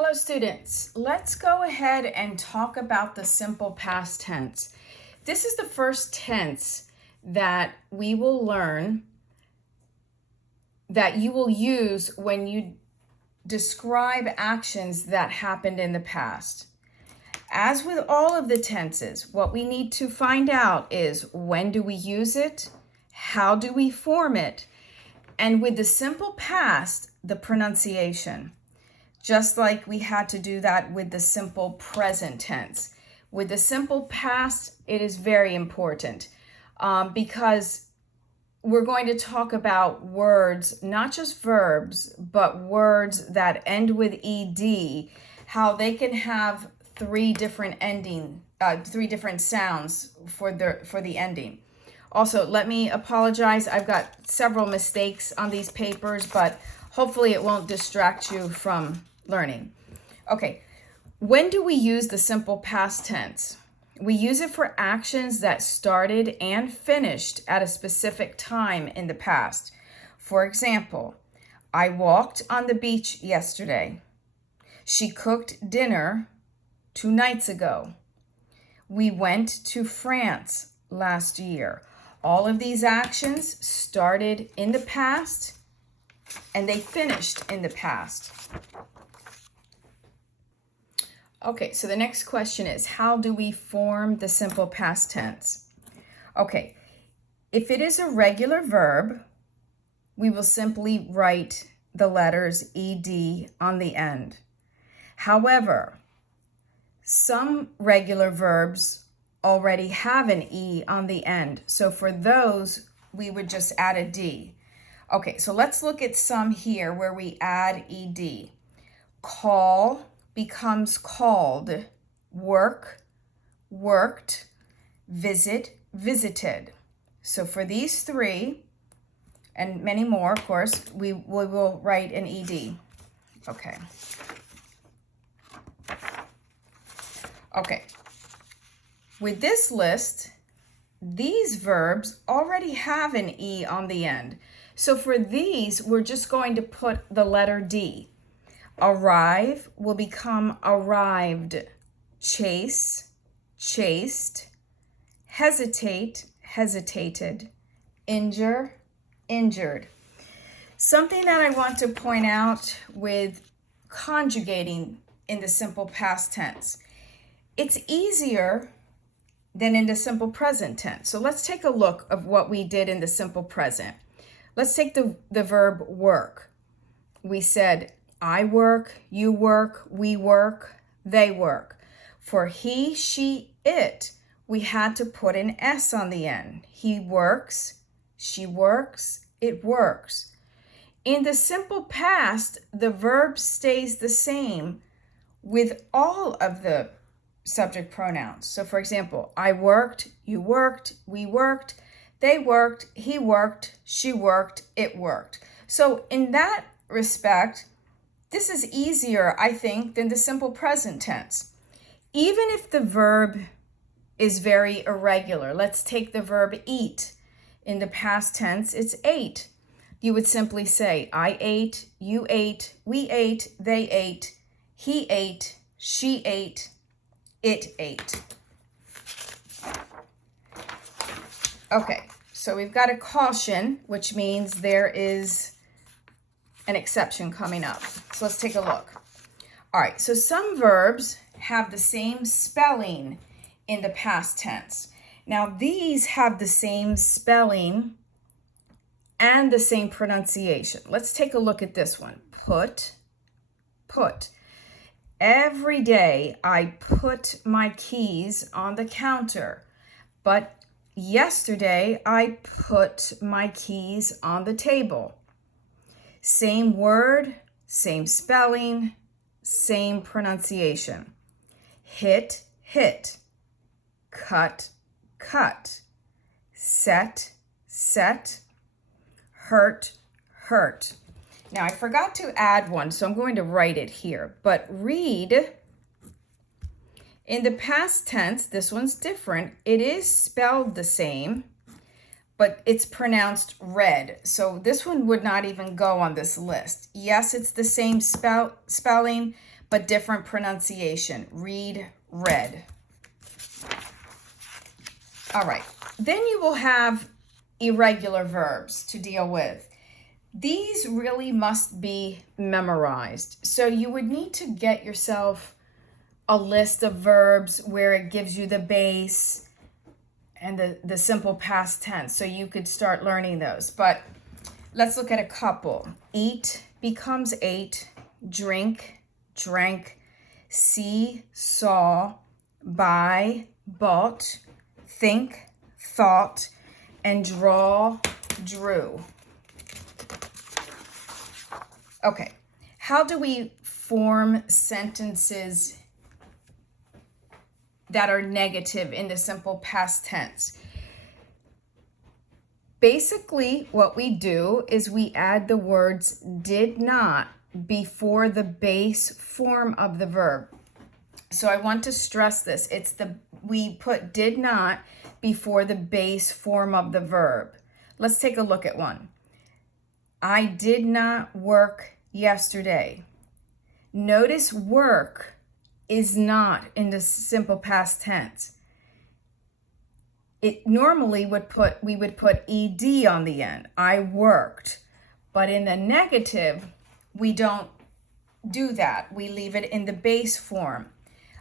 Hello students, let's go ahead and talk about the simple past tense. This is the first tense that we will learn that you will use when you describe actions that happened in the past. As with all of the tenses, what we need to find out is when do we use it, how do we form it, and with the simple past, the pronunciation. Just like we had to do that with the simple present tense. With the simple past, it is very important because we're going to talk about words, not just verbs, but words that end with ed, how they can have three different sounds for the ending. Also, let me apologize. I've got several mistakes on these papers, but hopefully it won't distract you from learning. Okay, when do we use the simple past tense? We use it for actions that started and finished at a specific time in the past. For example, I walked on the beach yesterday. She cooked dinner 2 nights ago. We went to France last year. All of these actions started in the past and they finished in the past. Okay, so the next question is, how do we form the simple past tense? Okay, if it is a regular verb, we will simply write the letters ed on the end. However, some regular verbs already have an e on the end, so for those, we would just add a d. Okay, so let's look at some here where we add ed. Call becomes called, work, worked, visit, visited. So for these three, and many more, of course, we will write an ed. Okay. With this list, these verbs already have an e on the end. So for these, we're just going to put the letter D. Arrive will become arrived. Chase, chased. Hesitate, hesitated. Injure, injured. Something that I want to point out with conjugating in the simple past tense. It's easier than in the simple present tense. So let's take a look of what we did in the simple present. Let's take the verb work. We said, I work, you work, we work, they work. For he, she, it, we had to put an S on the end. He works, she works, it works. In the simple past, the verb stays the same with all of the subject pronouns. So for example, I worked, you worked, we worked, they worked, he worked, she worked, it worked. So in that respect, this is easier, I think, than the simple present tense. Even if the verb is very irregular, let's take the verb eat. In the past tense, it's ate. You would simply say, I ate, you ate, we ate, they ate, he ate, she ate, it ate. Okay, so we've got a caution, which means there is an exception coming up. So let's take a look. All right, so some verbs have the same spelling in the past tense. Now these have the same spelling and the same pronunciation. Let's take a look at this one. Put, put. Every day I put my keys on the counter, but yesterday I put my keys on the table. Same word, same spelling, same pronunciation. Hit, hit. Cut, cut. Set, set. Hurt, hurt. Now I forgot to add one, so I'm going to write it here. But read, in the past tense, this one's different. It is spelled the same, but it's pronounced read. So this one would not even go on this list. Yes, it's the same spelling, but different pronunciation. Read, read. All right, then you will have irregular verbs to deal with. These really must be memorized. So you would need to get yourself a list of verbs where it gives you the base and the simple past tense, so you could start learning those. But let's look at a couple. Eat becomes ate, drink, drank, see, saw, buy, bought, think, thought, and draw, drew. Okay, how do we form sentences that are negative in the simple past tense? Basically, what we do is we add the words did not before the base form of the verb. So I want to stress this. We put did not before the base form of the verb. Let's take a look at one. I did not work yesterday. Notice work is not in the simple past tense. It normally we would put ed on the end. I worked. But in the negative, we don't do that. We leave it in the base form.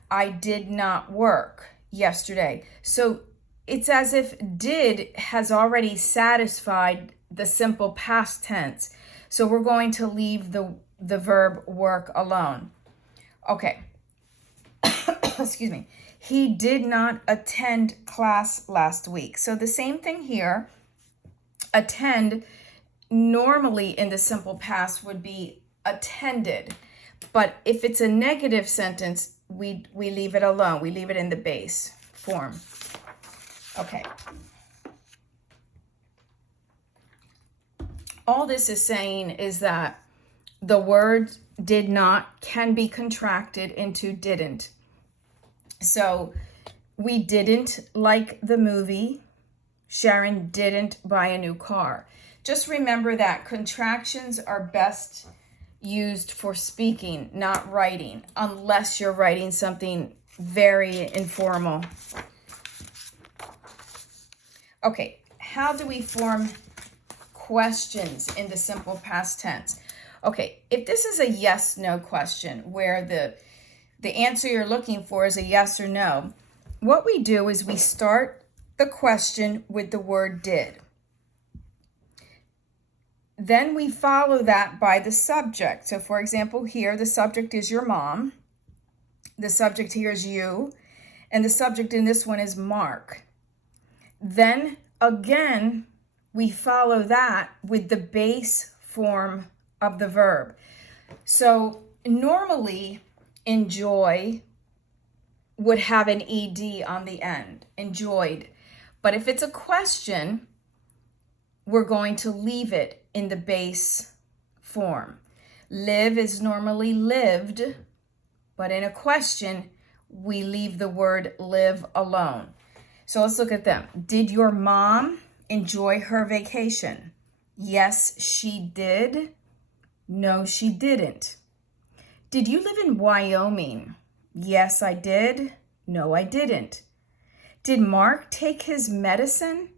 I did not work yesterday. So it's as if did has already satisfied the simple past tense. So we're going to leave the verb work alone. Okay. Excuse me. He did not attend class last week. So the same thing here. Attend normally in the simple past would be attended. But if it's a negative sentence, we leave it alone. We leave it in the base form. Okay. All this is saying is that the word did not can be contracted into didn't. So we didn't like the movie. Sharon didn't buy a new car. Just remember that contractions are best used for speaking, not writing, unless you're writing something very informal. Okay, how do we form questions in the simple past tense? Okay, if this is a yes/no question where the answer you're looking for is a yes or no, what we do is we start the question with the word did. Then we follow that by the subject. So for example, here the subject is your mom. The subject here is you. And the subject in this one is Mark. Then again, we follow that with the base form of the verb. So normally, enjoy would have an ed on the end, enjoyed. But if it's a question, we're going to leave it in the base form. Live is normally lived, but in a question, we leave the word live alone. So let's look at them. Did your mom enjoy her vacation? Yes, she did. No, she didn't. Did you live in Wyoming? Yes, I did. No, I didn't. Did Mark take his medicine?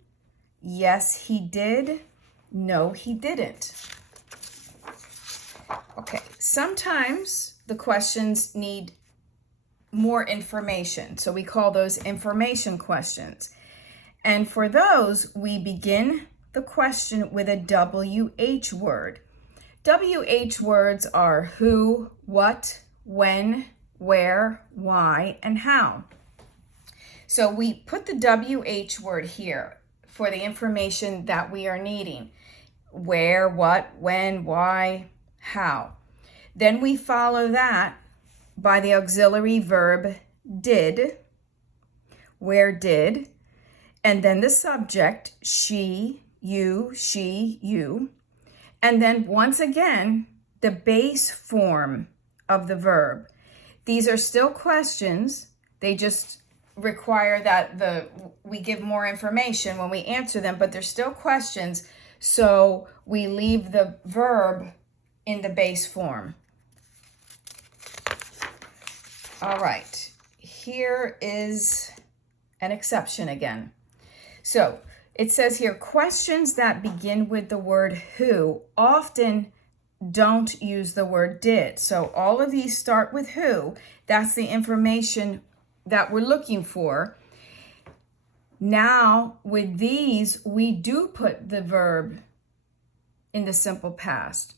Yes, he did. No, he didn't. Okay, sometimes the questions need more information, so we call those information questions. And for those, we begin the question with a WH word. WH words are who, what, when, where, why, and how. So we put the WH word here for the information that we are needing. Where, what, when, why, how. Then we follow that by the auxiliary verb did, where did, and then the subject, she, you, and then once again, the base form of the verb. These are still questions. They just require that we give more information when we answer them, but they're still questions, so we leave the verb in the base form. All right, here is an exception again. So it says here, questions that begin with the word who often don't use the word did. So all of these start with who. That's the information that we're looking for. Now, with these, we do put the verb in the simple past.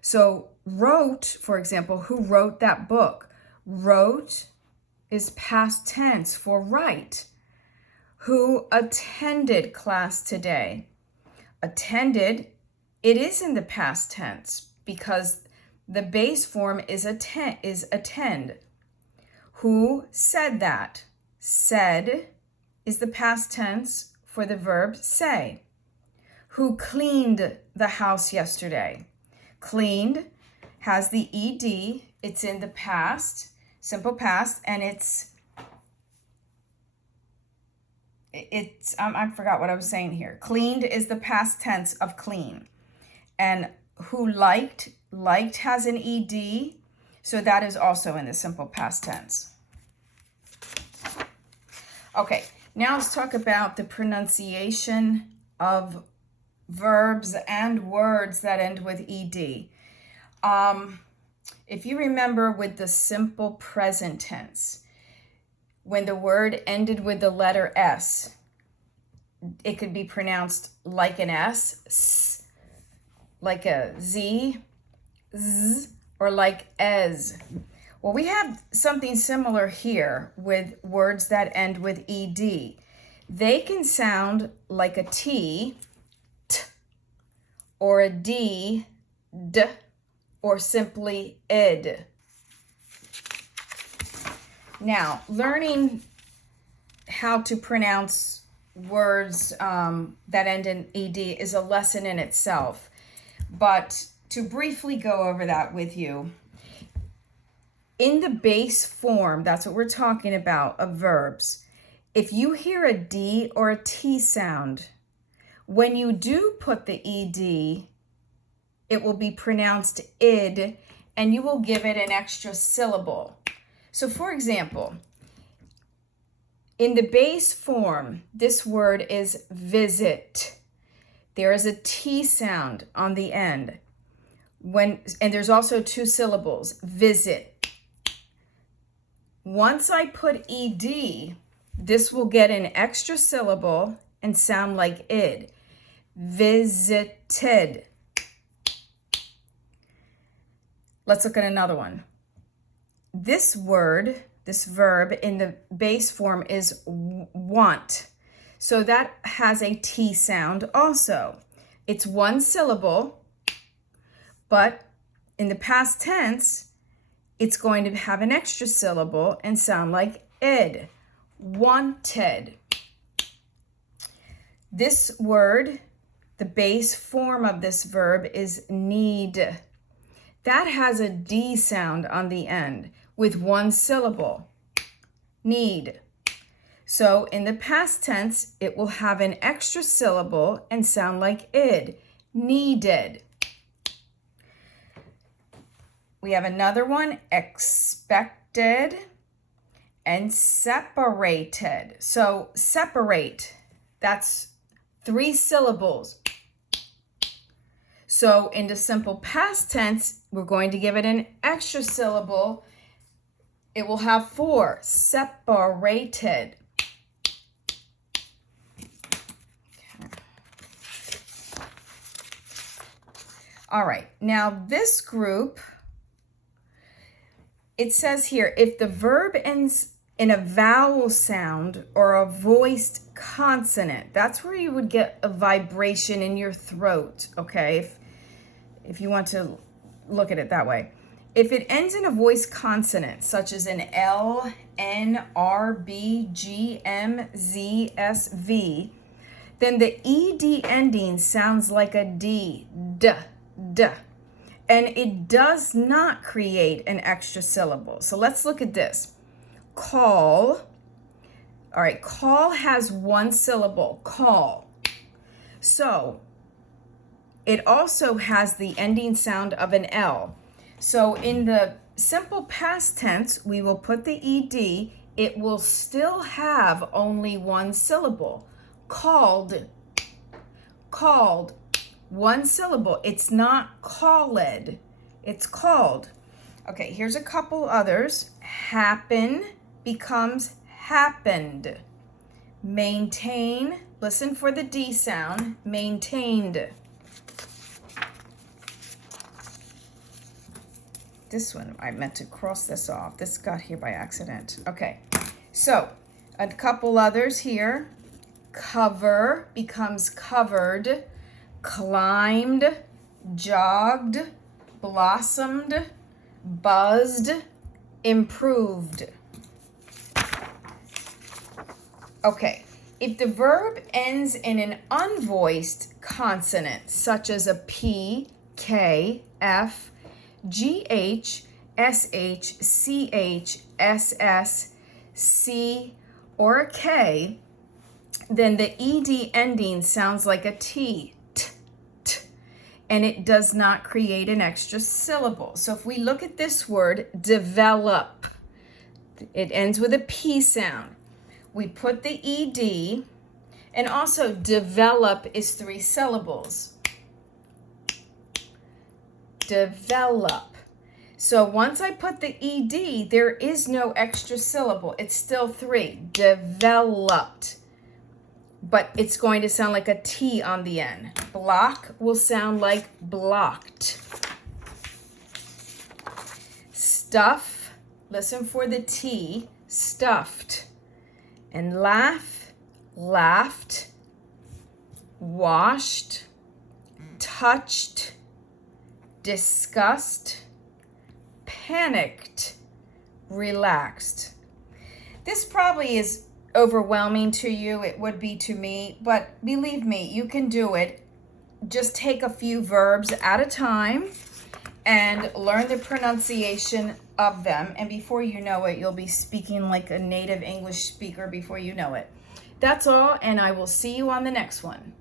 So wrote, for example, who wrote that book? Wrote is past tense for write. Who attended class today? Attended, it is in the past tense because the base form is attend. Who said that? Said is the past tense for the verb say. Who cleaned the house yesterday? Cleaned has the ed, it's in the past, simple past, and I forgot what I was saying here. Cleaned is the past tense of clean. And who liked has an ed, so that is also in the simple past tense. Okay, now let's talk about the pronunciation of verbs and words that end with ed. If you remember with the simple present tense, when the word ended with the letter S, it could be pronounced like an S, like a Z, or like ez. Well, we have something similar here with words that end with ed. They can sound like a T, or a D, or simply id. Now, learning how to pronounce words that end in ed is a lesson in itself. But to briefly go over that with you, in the base form, that's what we're talking about, of verbs, if you hear a D or a T sound, when you do put the ed, it will be pronounced id, and you will give it an extra syllable. So for example, in the base form, this word is visit. There is a T sound on the end. And there's also two syllables, visit. Once I put ed, this will get an extra syllable and sound like id. Visited. Let's look at another one. This word, this verb in the base form is want. So that has a T sound also. It's one syllable, but in the past tense, it's going to have an extra syllable and sound like id. Wanted. This word, the base form of this verb is need. That has a D sound on the end with one syllable. Need. So in the past tense, it will have an extra syllable and sound like id. Needed. We have another one, expected and separated. So separate, that's 3 syllables. So in the simple past tense, we're going to give it an extra syllable. It will have 4, separated. All right, now this group, it says here, if the verb ends in a vowel sound or a voiced consonant, that's where you would get a vibration in your throat, okay? If you want to look at it that way. If it ends in a voiced consonant, such as an L, N, R, B, G, M, Z, S, V, then the ED ending sounds like a D, D. And it does not create an extra syllable. So let's look at this. Call. All right, call has 1 syllable, call. So it also has the ending sound of an L. So in the simple past tense, we will put the ed. It will still have only one syllable. Called, called, one syllable. It's not called, it's called. Okay, here's a couple others. Happen becomes happened. Maintain, listen for the D sound, maintained. This one, I meant to cross this off. This got here by accident. Okay, so a couple others here. Cover becomes covered. Climbed, jogged, blossomed, buzzed, improved. Okay, if the verb ends in an unvoiced consonant, such as a P, K, F, GH, SH, CH, SS, C, or a K, then the ED ending sounds like a T, t, and it does not create an extra syllable. So if we look at this word, develop, it ends with a P sound. We put the ED, and also develop is 3 syllables. Develop. So once I put the ED, there is no extra syllable. It's still 3. Developed. But it's going to sound like a T on the end. Block will sound like blocked. Stuff, listen for the T, stuffed. And laugh, laughed. Washed, touched, discussed, panicked, relaxed. This probably is overwhelming to you. It would be to me, but believe me, you can do it. Just take a few verbs at a time and learn the pronunciation of them, and before you know it, you'll be speaking like a native English speaker before you know it. That's all, and I will see you on the next one.